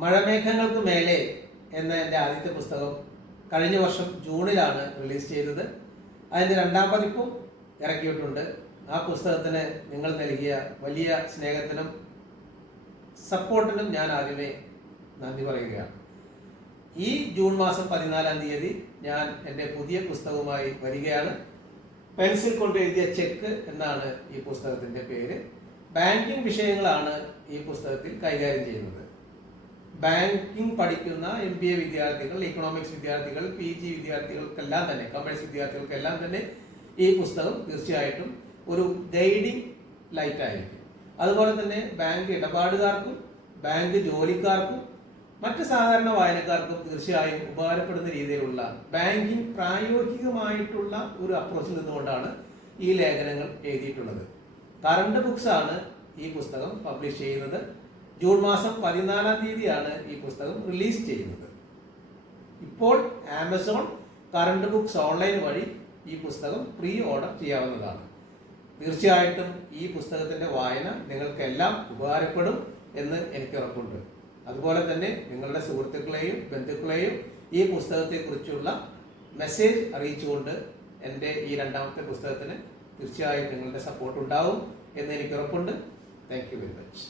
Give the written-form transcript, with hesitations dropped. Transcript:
മഴമേഘങ്ങൾക്ക് മേലെ എന്ന എൻ്റെ ആദ്യത്തെ പുസ്തകം കഴിഞ്ഞ വർഷം ജൂണിലാണ് റിലീസ് ചെയ്തത്. അതിൻ്റെ രണ്ടാം പതിപ്പും ഇറക്കിയിട്ടുണ്ട്. ആ പുസ്തകത്തിന് നിങ്ങൾ നൽകിയ വലിയ സ്നേഹത്തിനും സപ്പോർട്ടിനും ഞാൻ ആദ്യമേ നന്ദി പറയുകയാണ്. ഈ ജൂൺ മാസം 14-ാം തീയതി ഞാൻ എൻ്റെ പുതിയ പുസ്തകവുമായി വരികയാണ്. പെൻസിൽ കൊണ്ട് എഴുതിയ ചെക്ക് എന്നാണ് ഈ പുസ്തകത്തിൻ്റെ പേര്. ബാങ്കിങ് വിഷയങ്ങളാണ് ഈ പുസ്തകത്തിൽ കൈകാര്യം ചെയ്യുന്നത്. ബാങ്കിങ് പഠിക്കുന്ന MBA വിദ്യാർത്ഥികൾ, ഇക്കണോമിക്സ് വിദ്യാർത്ഥികൾ, PG വിദ്യാർത്ഥികൾക്കെല്ലാം തന്നെ, കൊമേഴ്സ് വിദ്യാർത്ഥികൾക്കെല്ലാം തന്നെ ഈ പുസ്തകം തീർച്ചയായിട്ടും ഒരു ഗൈഡിങ് ലൈറ്റ് ആയിരിക്കും. അതുപോലെ തന്നെ ബാങ്ക് ഇടപാടുകാർക്കും ബാങ്ക് ജോലിക്കാർക്കും മറ്റ് സാധാരണ വായനക്കാർക്കും തീർച്ചയായും ഉപകാരപ്പെടുന്ന രീതിയിലുള്ള ബാങ്കിങ് പ്രായോഗികമായിട്ടുള്ള ഒരു അപ്രോച്ചിൽ നിന്നുകൊണ്ടാണ് ഈ ലേഖനങ്ങൾ എഴുതിയിട്ടുള്ളത്. കറണ്ട് ബുക്സ് ആണ് ഈ പുസ്തകം പബ്ലിഷ് ചെയ്യുന്നത്. ജൂൺ മാസം 14-ാം തീയതിയാണ് ഈ പുസ്തകം റിലീസ് ചെയ്യുന്നത്. ഇപ്പോൾ ആമസോൺ കറണ്ട് ബുക്സ് ഓൺലൈൻ വഴി ഈ പുസ്തകം പ്രീ ഓർഡർ ചെയ്യാവുന്നതാണ്. തീർച്ചയായിട്ടും ഈ പുസ്തകത്തിൻ്റെ വായന നിങ്ങൾക്കെല്ലാം ഉപകാരപ്പെടും എന്ന് എനിക്ക് ഉറപ്പുണ്ട്. അതുപോലെ തന്നെ നിങ്ങളുടെ സുഹൃത്തുക്കളെയും ബന്ധുക്കളെയും ഈ പുസ്തകത്തെക്കുറിച്ചുള്ള മെസ്സേജ് അറിയിച്ചുകൊണ്ട് എൻ്റെ ഈ രണ്ടാമത്തെ പുസ്തകത്തിന് തീർച്ചയായും നിങ്ങളുടെ സപ്പോർട്ട് ഉണ്ടാവും എന്ന് എനിക്ക് ഉറപ്പുണ്ട്. Thank you very much.